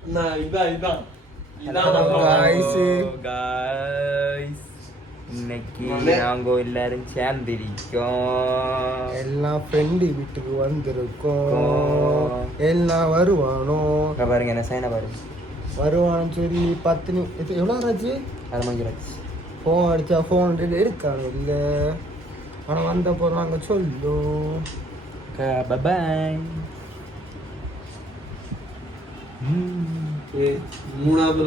இன்னைக்கு நாங்க எல்லாரும் சேர்ந்திருக்கோம். எல்லாம் ஃப்ரெண்டு வீட்டுக்கு வந்திருக்கோம். எல்லாம் வருவானோ பாருங்க, என்ன சைனா பாருங்க. வருவான்னு சொல்லி 10 நிமிஷம் எவ்வளோ ஆச்சு? 6 மணிக்கு ஆச்சு. ஃபோன் அடித்தா ஃபோன் இருக்காங்க இல்லை. ஆனால் வந்தப்போ நாங்கள் சொல்லும். பாய். மூணாவது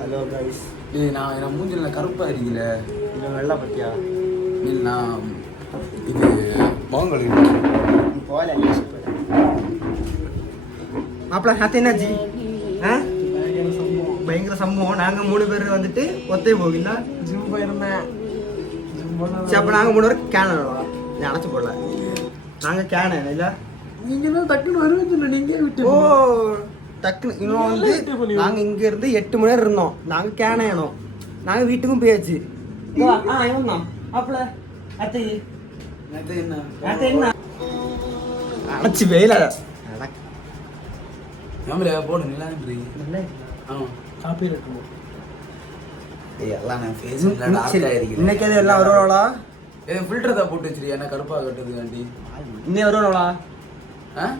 ஹலோ கைஸ். நான் மூஞ்சில கருப்பா இருக்கல. இல்லை வெள்ளை பத்தியா? இல்லை இது மாங்கல் போகல. மாப்பிள்ள ஹாத்து என்னாச்சு? பயங்கர சம்பவம். நாங்கள் 3 பேர் வந்துட்டு ஒத்தே போகல. ஜிம் போயிருந்தேன். சரி, அப்போ நாங்கள் 3 பேர் கேன் அடைச்சி போடல. நாங்கள் கேன் இல்லை. நீங்கள் தான் டக்குன்னு வருவேன். நீங்கள் விட்டு ஓ டக்குன்னு இன்னும் வந்து நாங்கள் இங்கே இருந்து 8 மணி நேரம் இருந்தோம். நாங்கள் கேன் ஏனோம். நாங்கள் வீட்டுக்கும் போயாச்சு. அடைச்சி வெயில போடுங்களா? இன்னைக்கு எது எல்லாம் வருவாங்களா? ஃபில்டர் தான் போட்டு வச்சிருக்கேன். என்ன கருப்பா கட்டுறதுக்காண்டி இன்னே வருவாங்களா?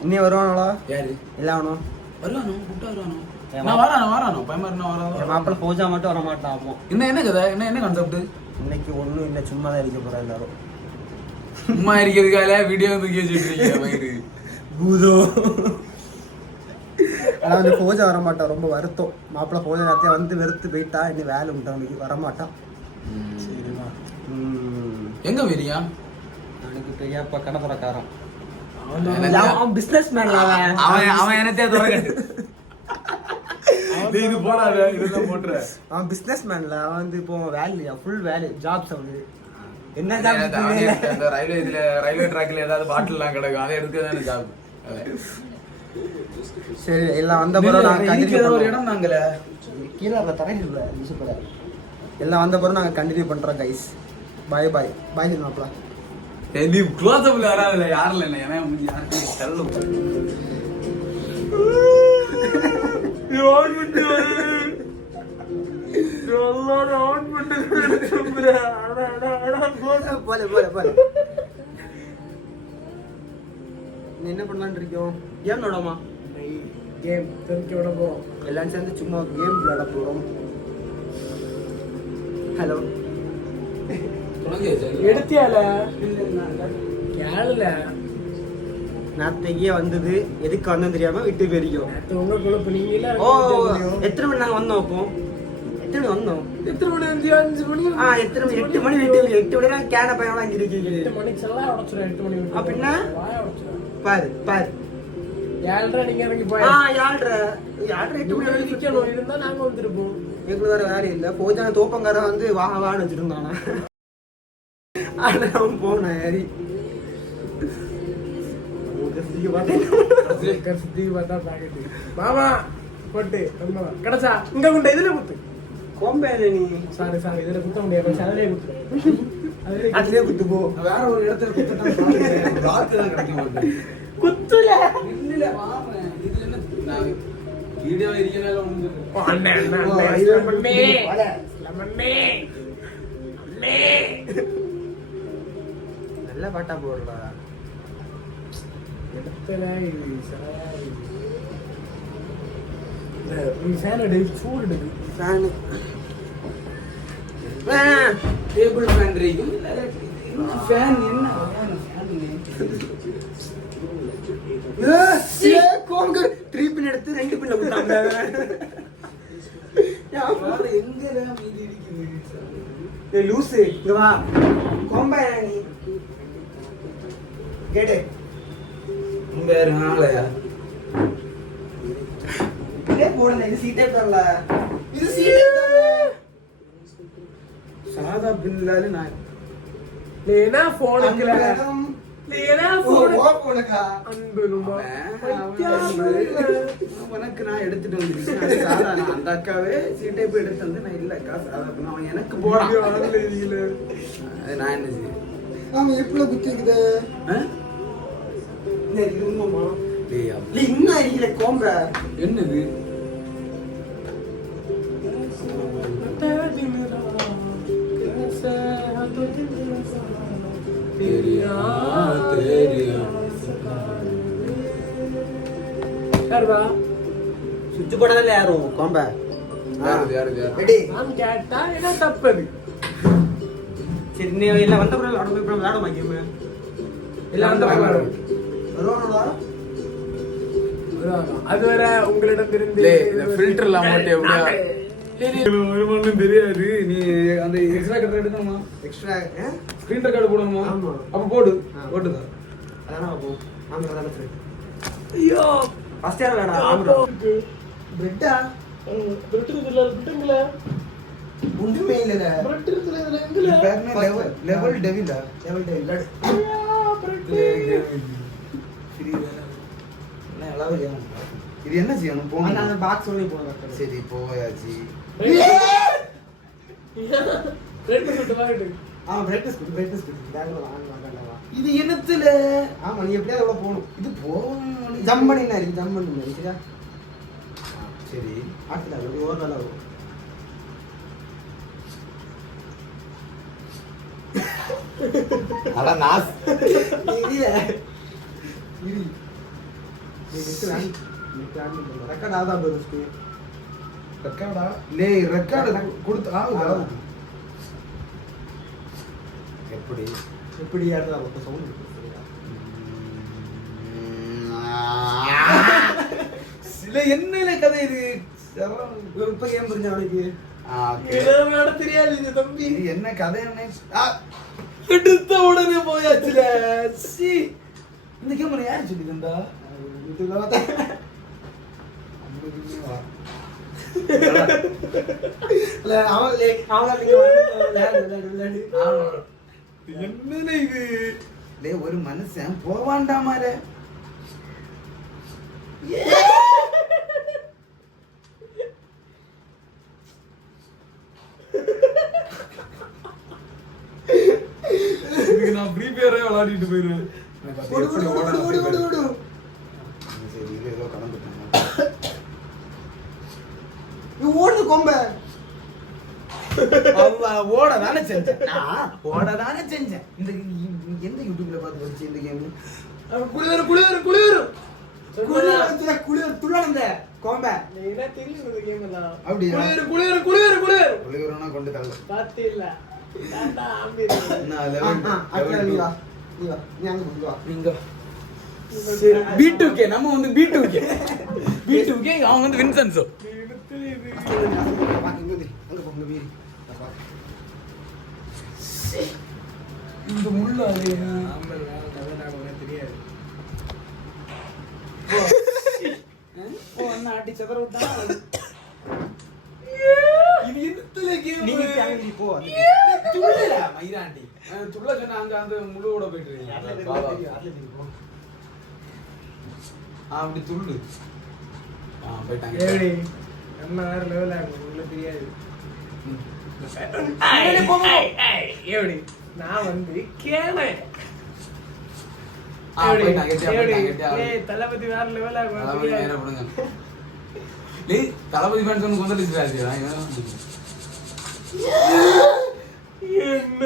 இன்னே வருவாங்களா? யாரு எல்லாம் வேணும் வருவானோ? கூப்பிட்டா வருவானோ? நான் வரானோ பயமா வரானோ? மாப்பிள்ள பூஜா மட்டும் வர மாட்டான். என்ன கதை? என்ன கான்செப்ட்? இன்னைக்கு ஒன்றும் இல்லை, சும்மா தான் இருக்க போகிறேன். எல்லாரும் சும்மா இருக்கிறதுக்கால வீடியோ வந்து கேட்டு பூதோ. ஆனால் வந்து பூஜா வர மாட்டான். ரொம்ப வருத்தம். மாப்பிள்ள பூஜா நேரத்தையும் வந்து வெறுத்து போயிட்டா. இன்னும் வேலை உண்டு அவனுக்கு, வரமாட்டான். சரிமா? எங்க வெறியா? எனக்கு பெரியப்பா கணபுரக்காரன். Business man. அவன் என்னத்தையும் இது போடாத, இதெல்லாம் போட்டுற. அவன் பிசினஸ் மேன்ல. அவன் வந்து இப்போ வேலையா, ஃபுல் வேலை, ஜாப்ஸ். அவனுக்கு என்ன ஜாப்? ரயில்வே ட்ராக்ல ஏதாவது பாட்டில் எல்லாம் கிடக்கும், அதை எடுக்கதானே ஜாப். சரி, எல்லாம் வந்த பிறகு நாங்கள் ஒரு இடம் நாங்கள கீழே தரையில் இல்லை யூசுப்பட. எல்லாம் வந்த பிறகு நாங்கள் கண்டினியூ பண்ணுறோம் கைஸ். பாய் பாய் பாய் மாப்பிளா. நீ க்ளோஸ் அப்ல வராதுல யாரில் இல்லை. ஏன்னா யாருக்கும் செல்லும் என்ன பண்ணலான் இருக்கோம்? கேம் விளாடாமா? கேம் தெரிஞ்சு விட போறோம். எல்லாம் சேர்ந்து சும்மா கேம் விளாட போறோம். ஹலோ எடுத்தியால கேளல நேரத்தையே வந்தது. எதுக்கு வந்தோம் தெரியாம விட்டு போயிருக்கோம். ஓ எத்தனை மணி நாங்கள் வந்தோம்? அப்போ எத்தனை மணி வந்தோம்? எத்தனை மணி? 5 மணி. எத்தனை மணி? 8 மணி விட்டு 8 மணி தான் கேன பையன் இங்க இருக்கீங்க. 8 மணிக்கு எல்லாம் உடைச்சிரும். 8 மணி அப்படின்னா பாரு பாரு. யாழ்ற நீங்க இறங்கி போய் யாழ்ற 8 மணி வரைக்கும் இருந்தா நாங்க வந்துருப்போம். எங்களுக்கு வேற வேலை இல்லை. போஜான தோப்பங்கார வந்து வான்னு வச்சிருந்தானா. அவன் போன ஏறி மாமா போட்டு கிடைச்சா இங்க குண்ட இதுல குத்து. கோம்பேல நீ. சாரி இதுல குத்த முடியாது. சரலே குத்து. அதுலயே குத்து போ. வேற ஒரு இடத்துல குத்துட்டான் ராத்திரி கிடைக்க மாட்டேன். குத்துல இல்ல வாறேன். இதுல என்ன நான் வீடியோ இருக்கனால ஒண்ணு அண்ணே லெமனே லெமனே அண்ணே நல்ல பாட்டா போடுறா. எத்தனை இது சாய் நீ ஃபேன் அடி சூடு எடுக்கு ஃபேன் டேபிள் ஃபேன் இருக்கும். இல்ல ஃபேன் என்ன கோங்கர் 3 பின் எடுத்து 2 பின்ல விட்டாங்க. எங்க மீதி இருக்குது? ஏய் லூசு இங்க வா. கோம்பா நீ கேடு உங்க யாரு ஆளையா? இதே போடுங்க. இது சீட்டே தரல. இது சீட்டே தரல. சாதா பின்னால நான் லேனா ஃபோனுக்குல லேனா ஃபோன் போனக்கா அன்புமா உனக்கு நான் எடுத்துட்டு வந்துருக்கேன். சாதா நான் அந்த அக்காவே சீட்டை போய் எடுத்து வந்து நான் இல்ல காசு சாதா அவன் எனக்கு போடான். அது நான் என்ன செய்ய? ஆமா எப்பல குத்திக்குது. நே இருங்கம்மா. டேய் நீ இன்னும் இல்ல கோம்ப. என்னது? சுவிட்ச் போடாதல யாரும் கோம்ப. யாரு ரெடி நான் கேட்டா என்ன தப்பது? சரி நீ இல்ல வந்த கூட விளையாட போய் விளையாட மாக்கியமே. இல்ல அந்த பாரு வருவானடா. அது வர உங்களிடம் இருந்து லே இந்த ஃபில்டர்லாம் போட்டு எப்படியா? ஒரு மண்ணும் தெரியாது. நீ அந்த எக்ஸ்ட்ரா கட்ட எடுக்கணுமா? எக்ஸ்ட்ரா ஸ்கிரீன் ரெக்கார்ட் போடணுமா? ஆமா. அப்ப போடு. போட்டுதா. அதான போ. ஆமா அதான சரி. ஐயோ ஃபர்ஸ்ட் இயர் விளையாட ஆமா. பிரெட்டா பிரெட் இல்ல பிரெட்ங்கள ஒண்ணுமே இல்லல. பிரெட் இருக்குல இதுல எங்கல பேர்ன லெவல் டெவிலா. லெவல் டே விளையாடு. என்ன அளவு ஏன்? இது என்ன செய்யணும்? ஆனா போணும். அந்த பாக்ஸ் ஒண்ணே போடுங்க. சரி போயாச்சு. பிரெட் சுட்டு வாங்கிட்டு ஆமா பிரெட்ஸ் குடு பேங்க்ல வாங்கலாம். இது என்னத்துல? ஆமா நீ எப்படியாவது உள்ள போணும். இது போணும். ஜம்ப் பண்ணினா இருக்கு ஜம்ப் பண்ணு சரியா? சரி. ஆத்துல ஒரு ஓவர் வேலை வரும். அட நாஸ். இல்ல இரு நீ நிக்கலாம் ரெக்கார்ட் ஆதா பரோஸ்க்கு ரெக்கார்டா? லே ரெக்கார்ட் கொடுத்து ஆகுதா? எப்படி? எப்படி ஆடுறா ஒரு சவுண்ட் சரியா? சில என்னல கதை இது? இப்ப ஏன் புரிஞ்ச அவனுக்கு விட தெரியாது இது தம்பி. இது என்ன கதை? என்ன எடுத்த உடனே போயாச்சுல. சி இந்த கேம் யார் சொல்லி தந்தா? என்னல இது? லே ஒரு மனுஷன் போவாண்டாமால. இதுக்கு நான் ப்ரீபேரே விளையாடிட்டு போயிருவேன். சரி இது ஏதோ கடந்துட்டேன். ஓடு கொம்ப ஓட தானே செஞ்சேன். ஓட தானே செஞ்சேன். இந்த எந்த யூடியூப்ல பார்த்து வச்சு இந்த கேம்? குளிர் குளிர் துள்ளந்த கோம்ப என்ன தெரியும் இந்த கேம் எல்லாம். அப்படியா? குளிர் குளிரனா கொண்டு தள்ள. பாத்தி இல்ல டாடா ஆம்பிர் என்ன லெவல்? அக்கா நீ வா நீ அங்க போய் வா நீங்க B2K நம்ம வந்து B2K அவன் வந்து வின்சென்சோ. இந்த முள்ள தெரியாது. என்ன ஆட்டி சதற விட்டா? இது என்னத்துல கேம்? நீங்க ஃபேமிலி போ துள்ளல மயிராண்டி. துள்ள சொன்னா அங்க அந்த முள்ளோட போயிட்டு இருக்கீங்க. அப்படி துள்ளு. போயிட்டாங்க. ஏடி நம்ம வேற லெவல் ஆகும் உங்களுக்கு தெரியாது. ஏடி நான் வந்து கேனேன் போயிட்டான் கெட்டியா ஏய் தளபதி வேற லெவலா தளபதி ஃபேன்ஸ் ஒன்று கொண்டுட்டு என்ன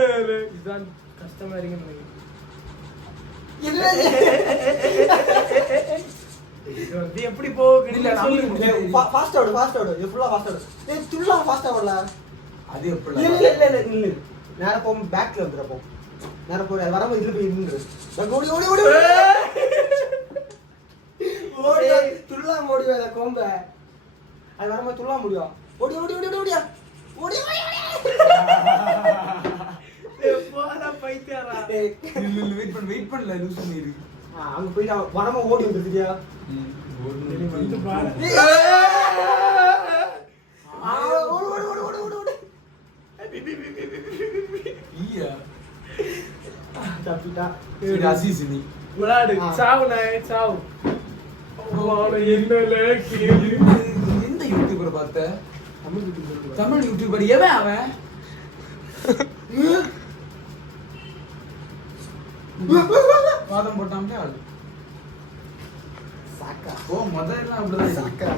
இதுதான் கஷ்டமா இருக்குன்னு இது வந்து எப்படி போகுது ஃபாஸ்ட் ஆடு இது ஃபுல்லா ஃபாஸ்ட் ஆடு ஏய் துள்ளா ஃபாஸ்ட் ஆவல அது எப்படி இல்ல நேரா போ பேக்ல வந்துறப்போ நேரா போ வரமா இதுல போய் நின்று ஓடி துள்ளா ஓடி வர கோம்ப அது வரமா துள்ளா முடியும் ஓடியா போடா பைத்தியாரா வெயிட் பண்ணல லூசு நீ இருக்கு அங்க போய் வரமா ஓடி வந்துட்டியா நீ வந்து பாரு ஓடு ஈயா தப்பிட்டா இது அசீசினி விளையாடு சாவு நாய் சாவு என்னல கேள்வி எந்த யூடியூபரை பார்த்த தமிழ் யூடியூபர் எவன் அவன் வாதம் போட்டாமட்டே ஆளு சாக்கா ஓ முதல்ல அப்படிதான் சாக்கா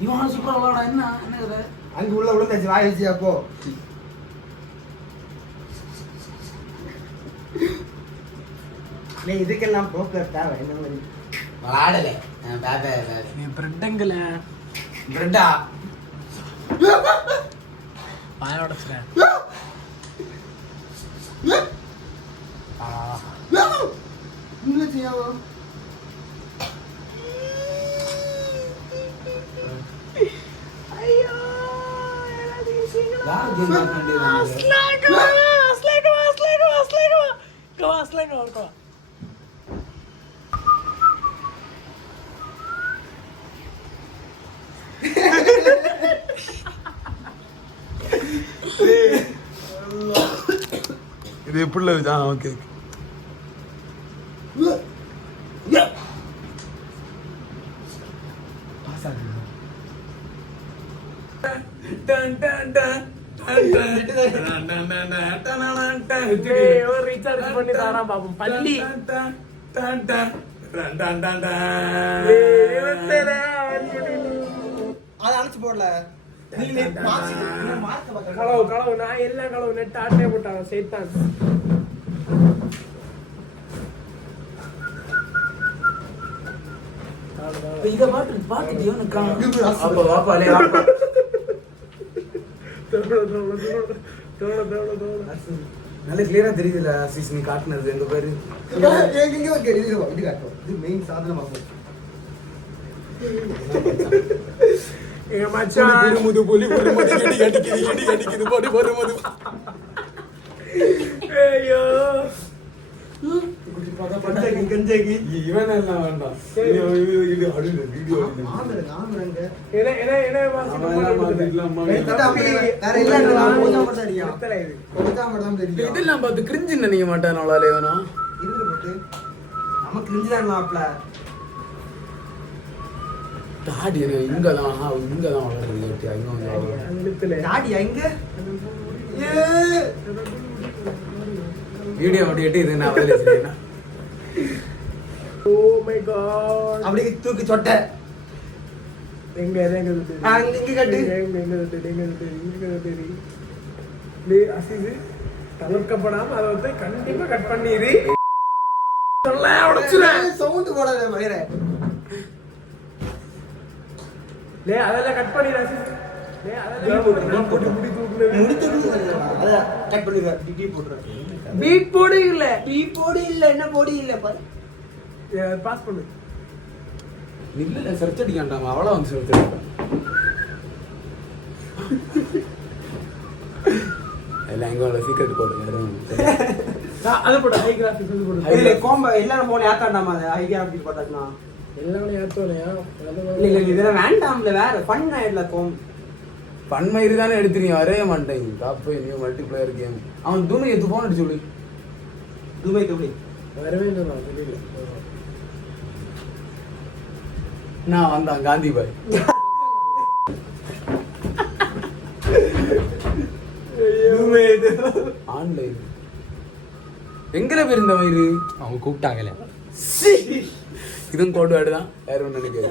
இவன் சூப்பரா விளையாடா என்ன கதை அங்க உள்ள விழுந்தாச்சு வாய் வச்சு அப்போ இதுக்கெல்லாம் போக்கர் தேவை என்ன மாதிரி விளையாடல பேபே நீ பிரெட்டுங்கல பிரெட்டா பாயோட சொல்றேன் ஐயோ யார் கேம் ஆடுறாங்க அஸ்லைகோ இது எப்படி இருக்குதா ஓகே ரீசார்ஜ் பண்ணி தானா பாப்போம் பள்ளி அதை அழைச்சு போடல களவு நான் எல்லாம் களவு நெட் ஆட்டே போட்டாங்க சைத்தான் இத பாத்துட்டியோ அப்ப வாப்பாலே வாப்பா நல்ல கிளியரா தெரியுதுல அசீஸ் நீ காட்டுனது எங்க பேரு இது காட்டும் இது மெயின் சாதனமாகும் எங்க மச்சான் முது புலி புலி மடி அடிக்குது போடு போடு போடு ஐயோ கஞ்சகி இவன் எல்லாம் வேண்டாம் வீடியோ ஆமரங்க என்ன இதெல்லாம் பார்த்து கிரிஞ்சு நினைக்க மாட்டான் அவளாலே வேணும் நம்ம கிரிஞ்சுதான் மாப்ள தாடி இங்கதான் வளருது தாடி எங்க வீடியோ அப்படி எட்டி இது நான் பதில் வச்சிருக்கேன் ஓ மை காட் அப்படி தூக்கி சொட்ட எங்க இங்க கட்டு அசீஸ் தவிர்க்கப்படாம அதை வந்து கண்டிப்பா கட் பண்ணிடு சவுண்ட் போடாத மயிர அதெல்லாம் கட் பண்ணிடு அசீஸ் அதெல்லாம் போட்டு முடி தூக்குல கட் பண்ணிடுற டிடி போடுற பீட் போடு இல்ல டீ போடி இல்ல என்ன போடி இல்ல பாரு பாஸ் பண்ணு இல்ல சர்ச் அடிக்காண்டாமா அவ்வளவு வந்து சர்ச் அடிக்கான் எல்லாம் எங்க சீக்ரெட் கோட் யாரும் அது போடு ஹை கிராஃபிக்ஸ் வந்து போடு இல்ல கோம்ப எல்லாரும் போன் ஏத்தாண்டாமா அது ஹை கிராஃபிக் போட்டாச்சுனா எல்லாமே ஏத்தோலையா இல்ல இதெல்லாம் வேண்டாம்ல வேற ஃபன் ஆயிடல கோம் பன்மயிறு தானே எடுத்துறீங்க வரைய மாட்டேங்க டாப் நியூ மல்டிப்ளேயர் கேம் அவன் தூணை எடுத்து போன் அடிச்சு விடு துபாய் வரவே இல்லை தெரியல நான் வந்தான் காந்தி பாய் ஆன்லைன் எங்கல போயிருந்த வயிறு அவங்க கூப்பிட்டாங்கல்ல. இதுவும் கோடு வேர்டு தான் வேற ஒன்று நினைக்கிறது.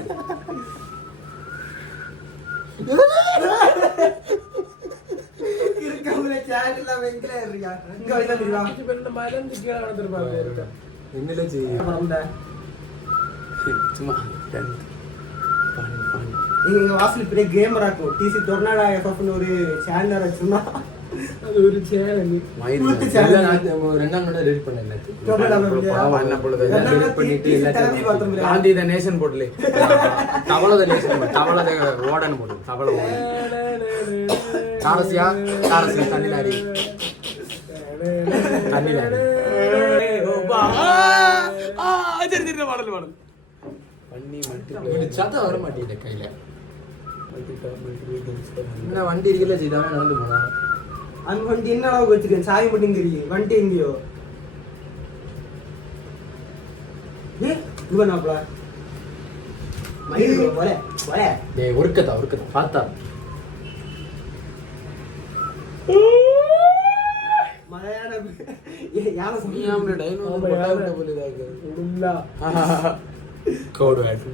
இருக்கவங்களே சேட் இல்லாம எங்கல இருக்கா இங்க வந்து இருக்கா இப்ப இந்த மருந்து கீழே நடந்துருப்பாங்க. என்னல செய்ய சும்மா எங்க வாசல் பெரிய கேமரா இருக்கும். டிசி டொர்னாடோ எஃப்னு ஒரு சேனல் வச்சுனா அது ஒரு சேனல். ரெண்டாம் நாள் ரெடி பண்ணல. காந்தி த நேஷன் போடலே தவளத நேஷன் தவளத ஓடன் போடு தவள ஓடன் காரசியா தண்ணிலாரி தண்ணிலாரி பாடல் பாடல் பண்ணி சத்தம் வர மாட்டேங்குது கையில. என்ன வண்டி இருக்கல செய்தாவே நடந்து போனா அந்த வண்டி என்ன அளவுக்கு வச்சிருக்கேன் சாவி மட்டும் தெரியுது வண்டி எங்கேயோ இவனாப்ல மயிறு போல போல டேய் ஒர்க்கதா பார்த்தா மலையான யானை சொல்லி நீ டைனோ போட்டா விட்ட போல இருக்கு உள்ள கோட் வேட்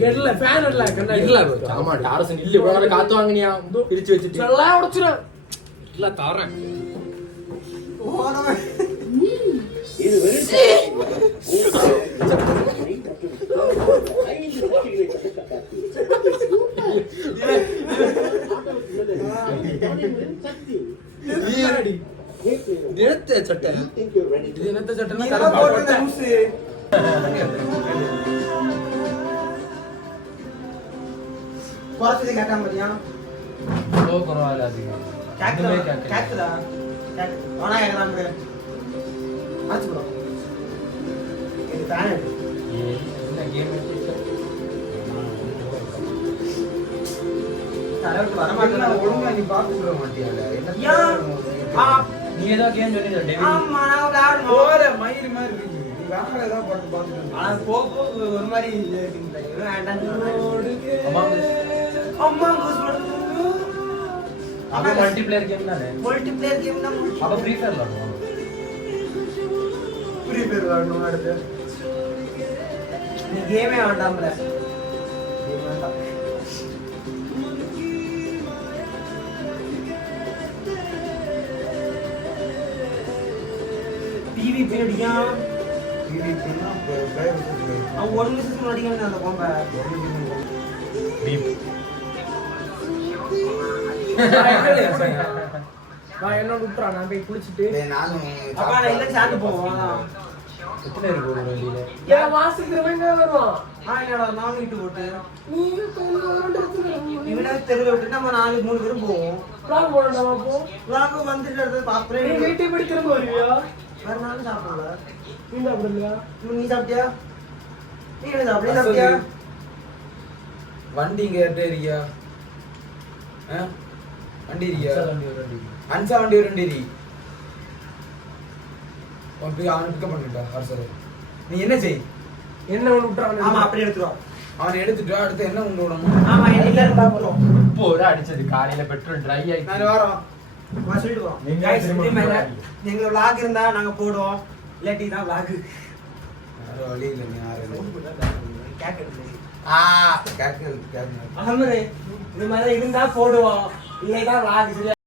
கெட்ல ஃபேன் இல்ல கண்ணா இல்ல ஆமா டாரசன் இல்ல இவ்வளவு காத்து வாங்குனியா பிரிச்சு வச்சிட்டு எல்லாம் உடைச்சிரு. இல்ல தரேன் நிறுத்த சட்டை இது என்னத்த சட்டை நீ எல்லாம் போடுற லூசு பாத்து கேட்டா மரியா லோ பரவாயில்ல அது கேக்குதா ஆனா கேக்குறாங்க ஆச்சு ப்ரோ இது ஃபேன் என்ன கேம் தரவிட்டு வர மாட்டேன் ஒழுங்கா நீ பாத்து சொல்ல மாட்டியால நீ ஏதோ கேம் சொன்னீங்க டெவில் ஆமா நான் விளையாடுறேன் போற மயிறு மாதிரி இருக்கு நீ வேற ஏதாவது பாத்து பாத்துட்டு ஆனா போப்போ ஒரு மாதிரி வேண்டாம் அம்மா குஸ் அப்ப மல்டிப்ளேயர் கேம் தானே மல்டிப்ளேயர் கேம் தான் அப்ப ஃப்ரீ ஃபயர் விளையாடுவோம் ஃப்ரீ ஃபயர் விளையாடணும் அடுத்து நீ கேமே வேண்டாம்ல வேண்டாம் டிவி பேடியா டிவிக்குன்னா பிளேயர் அவன் 1 நிமிஷத்துக்கு அடிக்கணும் அந்த பாம்பை டீப் நான் என்னோட விட்டுறா நான் போய் குளிச்சுட்டு நானும் அப்பா நான் எல்லாம் சேர்ந்து போவோம் எத்தனை இருக்கு ஒரு வண்டியில என் மாசத்துக்கு வேங்க வருவான். என்னடா நானும் இட்டு போட்டு நீங்க போய் இவனை தெருவில் விட்டு நம்ம 3 பேரும் போவோம் பிளான் போடணும். அப்போ விளாக்கு வந்துட்டு அடுத்து நீ பாப்பேன் வீட்டை போய் திரும்ப வருவியா? வேற நாளும் சாப்பிடல நீ சாப்பிடலையா? நீ சாப்பிட்டியா நீ என்ன சாப்பிட்டியா வண்டி இங்க ஏறிட்டே இருக்கியா வண்டி இருக்கியா வண்டி அன்சா வண்டி ஒரு வண்டி இருக்கு போய் அவனை பிக்கப் பண்ணிட்டா ஹர்ஷர் நீ என்ன செய் என்ன ஒன்று விட்டுறான். ஆமா அப்படியே எடுத்துருவோம் அவனை எடுத்துட்டு அடுத்து என்ன கொண்டு விடணும் ஆமா எல்லாரும் பாக்குறோம் இப்போ ஒரு அடிச்சது காலையில பெட்ரோல் ட்ரை ஆயிடுச்சு நான் வாரம் சொல்லிடுவோம் நீங்க Guys, திரும்ப இதே மாதிரி போடாதீங்க. எங்க vlog இருந்தா நாங்க போடுவோம் இல்லாட்டி தான் vlog வேற வழி இல்லை நீ யாரும் கேக்குறது கேட்கறது அகமது இந்த மாதிரி இருந்தா போடுவோம் இல்லைதான் vlog